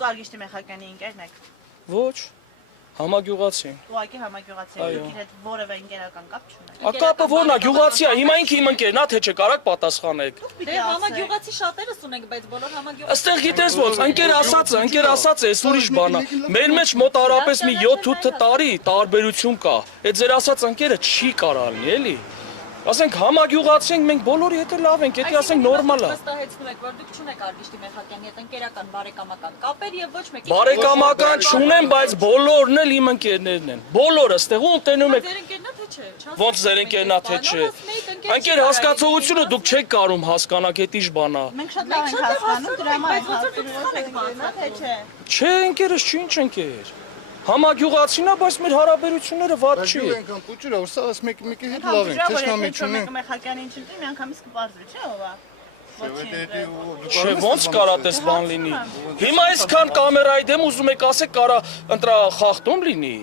Դուք Արգիշտի Մեխակյանի ընկերն եք։ Ոչ, համագյուղացի։ Ուղղակի համագյուղացի եք, դուք իր հետ որևէ ընկերական կապ չունեք։ Ակապը որն է, գյուղացի է, հիմա ինքը իմ ընկերն է, թե չէ, կարաք պատասխանեք։ Դե համագյուղացի շատերս ունենք, բայց բոլոր համագյուղացի Այստեղ գիտես ոնց, ընկեր ասած է, ուրիշ բան է։ Մեր մեջ մոտարապես մի 7-8 տարի տարբերություն կա։ Այդ ձեր ասած ընկերը չի կարող լինի, էլի։ Ասենք համագյուղացի ենք, մենք բոլորի հետ լավ ենք, եթե ասենք նորմալ է։ Վստահեցնում եք, որ դուք չունեք Արգիշտի Մեխակյանի հետ ընկերական բարեկամական կապեր եւ ոչ մեկի Բարեկամական չունեմ, բայց բոլորն էլ իմ ընկերներն են։ Բոլորը ստեղ ու տենում եք։ Ձեր ընկերն է թե չէ։ Ոնց ձեր ընկերն է թե չէ։ Ընկեր հասկացողությունը դուք չեք կարող հասկանաք, դա ի՞նչ բան է։ Մենք շատ լավ ենք հասկանում, դրա համար թե չէ։ Չէ, ընկերս չի ինչ ընկեր։ Համագյուղացին է, բայց մեր հարաբերությունները վատ չի։ Ենք կուճուրա, որ սա մեկի հետ լավ ենք, ճշնամի չունենք։ Մեխակյանին չընտրի, միանգամից կպարզվի, չէ՞ ովա։ Չէ, ոնց կարա տես բան լինի։ Հիմա այսքան կամերայի դեմ ուզում եք ասեք կարա ընտրա խախտում լինի։